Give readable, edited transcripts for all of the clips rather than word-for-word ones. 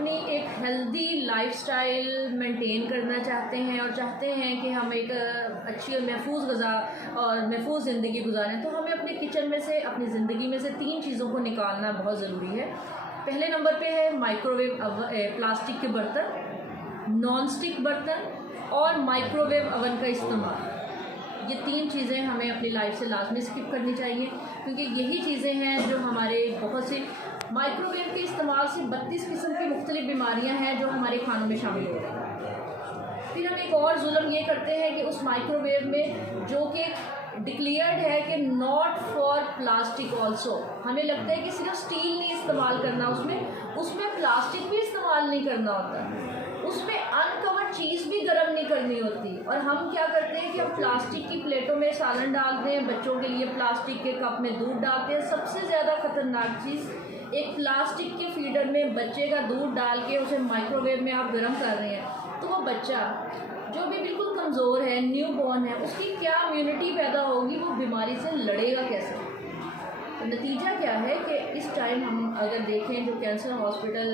अपनी एक healthy lifestyle maintain करना चाहते हैं और चाहते हैं कि हम एक अच्छी और महफूज ग़िज़ा और महफूज ज़िंदगी गुजारें, तो हमें अपने किचन में से, अपनी ज़िंदगी में से 3 चीज़ों को निकालना बहुत ज़रूरी है। पहले नंबर पे है माइक्रोवेव प्लास्टिक के बर्तन, नॉन स्टिक बर्तन और माइक्रोवेव अवन का इस्तेमाल। ये 3 चीज़ें हमें अपनी लाइफ से लाजमी स्किप करनी चाहिए, क्योंकि यही चीज़ें हैं जो हमारे बहुत सी माइक्रोवेव के इस्तेमाल से 32 किस्म की मुख्तलिफ बीमारियां हैं जो हमारे खानों में शामिल हो रही हैं। फिर हम एक और जुल्म ये करते हैं कि उस माइक्रोवेव में, जो कि डिक्लेयर्ड है कि नॉट फॉर प्लास्टिक ऑल्सो, हमें लगता है कि सिर्फ स्टील नहीं इस्तेमाल करना, उसमें प्लास्टिक भी इस्तेमाल नहीं करना होता, उसमें अनकवर्ड चीज़ भी गर्म नहीं करनी होती। और हम क्या करते हैं कि हम प्लास्टिक की प्लेटों में सालन डालते हैं, बच्चों के लिए प्लास्टिक के कप में दूध डालते हैं। सबसे ज़्यादा ख़तरनाक चीज़, एक प्लास्टिक के फीडर में बच्चे का दूध डाल के उसे माइक्रोवेव में आप गर्म कर रहे हैं, तो वो बच्चा जो भी बिल्कुल कमज़ोर है, न्यू बॉर्न है, उसकी क्या इम्यूनिटी पैदा होगी, वो बीमारी से लड़ेगा कैसे। तो नतीजा क्या है कि इस टाइम हम अगर देखें, जो कैंसर हॉस्पिटल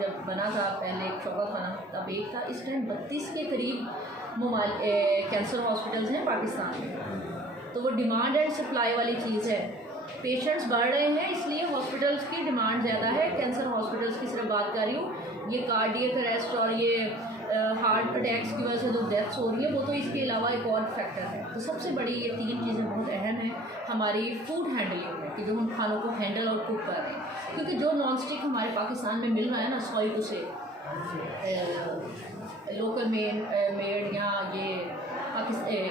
जब बना था पहले, एक शोभा खाना तब एक था, इस टाइम 32 के करीब कैंसर हॉस्पिटल्स हैं पाकिस्तान में। तो वो डिमांड एंड सप्लाई वाली चीज़ है, पेशेंट्स बढ़ रहे हैं, इसलिए हॉस्पिटल्स की डिमांड ज़्यादा है। कैंसर हॉस्पिटल्स की सिर्फ बात कर रही हूँ, ये कार्डियक अरेस्ट और ये हार्ट अटैक्स की वजह से जो डेथ्स हो रही है, वो तो इसके अलावा एक और फैक्टर है। तो सबसे बड़ी ये 3 चीज़ें बहुत अहम हैं हमारी फूड हैंडलिंग में, कि जो हम खानों को हैंडल और कुक कर रहे हैं। क्योंकि जो नॉन स्टिक हमारे पाकिस्तान में मिल रहा है ना, सॉइल से लोकल मेड या ये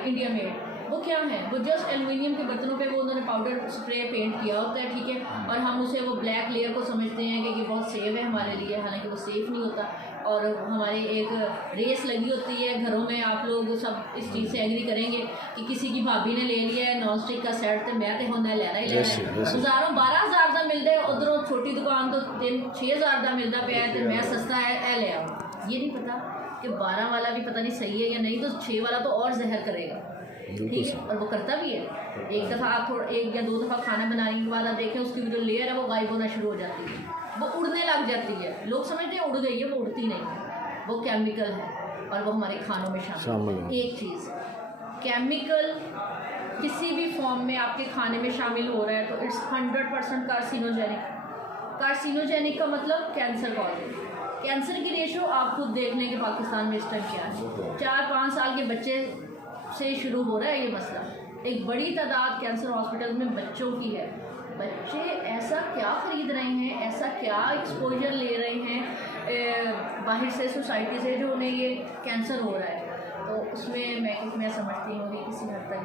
इंडिया मेड, वो क्या है, वो जस्ट एल्युमिनियम के बर्तनों पे वो उन्होंने पाउडर स्प्रे पेंट किया होता है, ठीक है, और हम उसे वो ब्लैक लेयर को समझते हैं कि ये बहुत सेफ है हमारे लिए, हालांकि वो सेफ़ नहीं होता। और हमारी एक रेस लगी होती है घरों में, आप लोग सब इस चीज़ से एग्री करेंगे कि किसी की भाभी ने ले लिया है नॉन स्टिक का सेट, तो मैं तो होना लेना ही लेना है, हज़ारों 12,000 का मिलता है, उधरों छोटी दुकान तो 3-6,000 का मिलता पे है, तो मैं सस्ता है ले आओ। ये नहीं पता कि 12 वाला भी पता नहीं सही है या नहीं, तो 6 वाला तो और जहर करेगा, ठीक है, और वो करता भी है। एक दफ़ा आप 1 या 2 दफ़ा खाना बनाने के बाद आप देखें, उसकी जो लेयर है वो गायब होना शुरू हो जाती है, वो उड़ने लग जाती है। लोग समझते हैं उड़ गई है, वो उड़ती नहीं है, वो केमिकल है और वो हमारे खानों में शामिल है। एक चीज़, केमिकल किसी भी फॉर्म में आपके खाने में शामिल हो रहा है तो इट्स 100% कार्सिनोजेनिक। कार्सिनोजेनिक का मतलब कैंसर कॉज। कैंसर की रेशो आप खुद देख लें कि पाकिस्तान में इस टाइम क्या है, 4-5 साल के बच्चे से शुरू हो रहा है ये मसला। एक बड़ी तादाद कैंसर हॉस्पिटल में बच्चों की है। बच्चे ऐसा क्या ख़रीद रहे हैं, ऐसा क्या एक्सपोजर ले रहे हैं बाहर से, सोसाइटी से, जो उन्हें ये कैंसर हो रहा है। तो उसमें मैं समझती हूँ कि किसी हद तक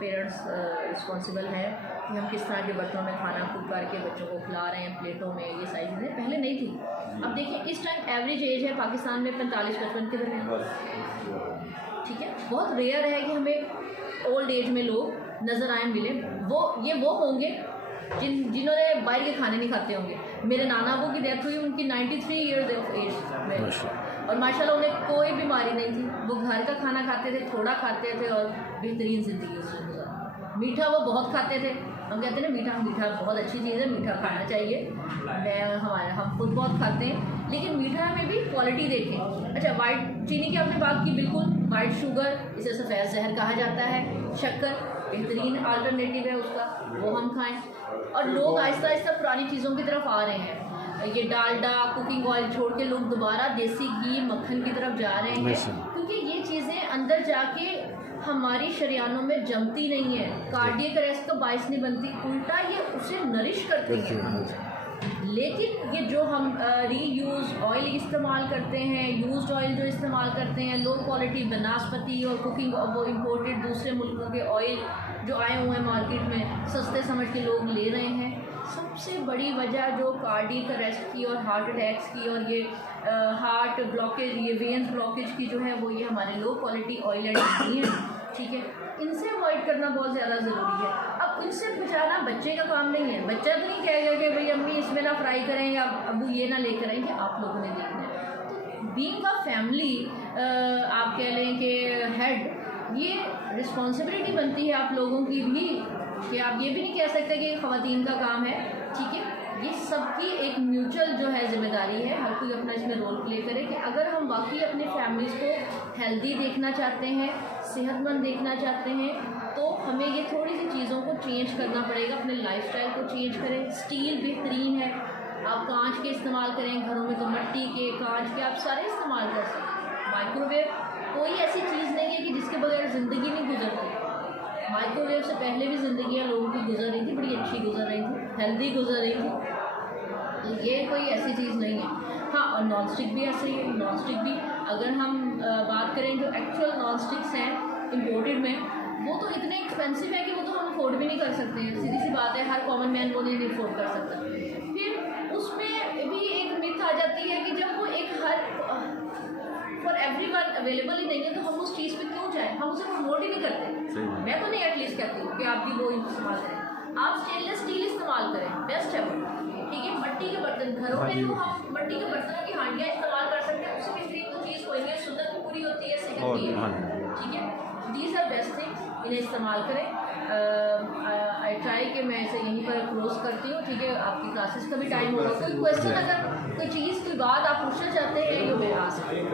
पेरेंट्स रिस्पॉन्सिबल हैं कि हम किस तरह के बर्तनों में खाना कुक करके बच्चों को खिला रहे हैं, प्लेटों में। ये सारी चीज़ें पहले नहीं थी। अब देखिए, इस टाइम एवरेज एज है पाकिस्तान में 45-55 के दरमियान, ठीक है। बहुत रेयर है कि हमें ओल्ड एज में लोग नज़र आए मिले। वो होंगे जिन्होंने बाहर के खाने नहीं खाते होंगे। मेरे नाना वो की डेथ हुई, उनकी 93 ईयर्स ऑफ एज में, और माशाल्लाह उन्हें कोई बीमारी नहीं थी। वो घर का खाना खाते थे, थोड़ा खाते थे और बेहतरीन ज़िंदगी उससे गुजारी। मीठा वो बहुत खाते थे। हम कहते हैं ना, मीठा बहुत अच्छी चीज़ है, मीठा खाना चाहिए। हम खुद बहुत खाते हैं, लेकिन मीठा में भी क्वालिटी देखें। अच्छा, वाइट चीनी की आपने बात की, बिल्कुल वाइट शुगर, इसे सफ़ेद जहर कहा जाता है। शक्कर बेहतरीन अल्टरनेटिव है उसका, वो हम खाएं। और लोग आहिस्ता आहिस्ता पुरानी चीज़ों की तरफ आ रहे हैं। ये डालडा, कुकिंग ऑयल छोड़ के लोग दोबारा देसी घी, मक्खन की तरफ जा रहे हैं, क्योंकि ये चीज़ें अंदर जाके हमारी शरियानों में जमती नहीं है, कार्डियक अरेस्ट का बायस नहीं बनती, उल्टा ये उसे नरिश करती है। लेकिन ये जो हम रीयूज़ ऑयल इस्तेमाल करते हैं, यूज्ड ऑयल जो इस्तेमाल करते हैं, लो क्वालिटी बनास्पति और कुकिंग, वो इम्पोर्टेड दूसरे मुल्कों के ऑयल जो आए हुए हैं मार्केट में, सस्ते समझ के लोग ले रहे हैं। सबसे बड़ी वजह जो कार्डियक अरेस्ट की और हार्ट अटैक्स की और ये हार्ट ब्लॉकेज, ये वेन्स ब्लॉकेज की जो है, वो ये हमारे लो क्वालिटी ऑयल एंड घी हैं, ठीक है। इनसे अवॉइड करना बहुत ज़्यादा ज़रूरी है। अब इनसे बचाना बच्चे का काम नहीं है। बच्चा तो नहीं कहेगा कि भाई अम्मी इसमें ना फ्राई करें या अबू ये ना लेकर आएँ, कि आप लोगों ने देखना है। तो बीइंग अ फैमिली, आप कह लें कि हेड, ये रिस्पॉन्सिबिलिटी बनती है आप लोगों की भी, कि आप ये भी नहीं कह सकते कि ख़वातीन का काम है, ठीक है। ये सबकी एक म्यूचुअल जो है जिम्मेदारी है, हर कोई अपना इसमें रोल प्ले करे कि अगर हम वाकई अपनी फैमिलीज़ को हेल्दी देखना चाहते हैं, सेहतमंद देखना चाहते हैं, तो हमें ये थोड़ी सी चीज़ों को चेंज करना पड़ेगा, अपने लाइफस्टाइल को चेंज करें। स्टील बेहतरीन है, आप कांच के इस्तेमाल करें, घरों में तो मिट्टी के, कांच के, आप सारे इस्तेमाल कर सकते हैं। माइक्रोवेव कोई ऐसी चीज़ नहीं है कि जिसके बगैर ज़िंदगी नहीं गुजरती। माइक्रोवेव से पहले भी ज़िंदगियाँ लोगों की गुजर रही थी, बड़ी अच्छी गुजर रही थी, हेल्दी गुजर रही थी, तो ये कोई ऐसी चीज़ नहीं है। हाँ, और नॉन स्टिक भी ऐसे ही है। नॉन स्टिक भी अगर हम बात करें, जो एक्चुअल नॉन स्टिक्स हैं इम्पोर्टेड में, वो तो इतने एक्सपेंसिव है कि वो तो हम अफोर्ड भी नहीं कर सकते हैं। सीधी सी बात है, हर कॉमन मैन वो नहीं अफोर्ड कर सकता। फिर उसमें भी एक मिथ आ जाती है कि जब वो एक हर फॉर एवरीवन अवेलेबल ही नहीं है, तो हम उस चीज़ पे क्यों जाएं? हम उसे प्रमोट ही नहीं करते। मैं तो नहीं एटलीस्ट कहती हूँ कि आप भी वो इस्तेमाल करें। आप स्टेनलेस स्टील इस्तेमाल करें, बेस्ट है वो, ठीक है। मिट्टी के बर्तन घरों में तो हम मिट्टी के बर्तनों की हांडियाँ इस्तेमाल कर सकते हैं, उससे बेहतरीन तो चीज़ कोई नहीं है, सुन्नत भी पूरी होती है, सेहत भी है, ठीक है। दीज आर बेस्ट थिंग्स, इन्हें इस्तेमाल करें। आई ट्राई कि मैं इसे यहीं पर क्लोज करती हूँ, ठीक है। आपकी क्लासेस का भी टाइम होगा, कोई क्वेश्चन, अगर कोई चीज़, कोई बात आप पूछना चाहते हैं, ये मैं आ सकती हूँ।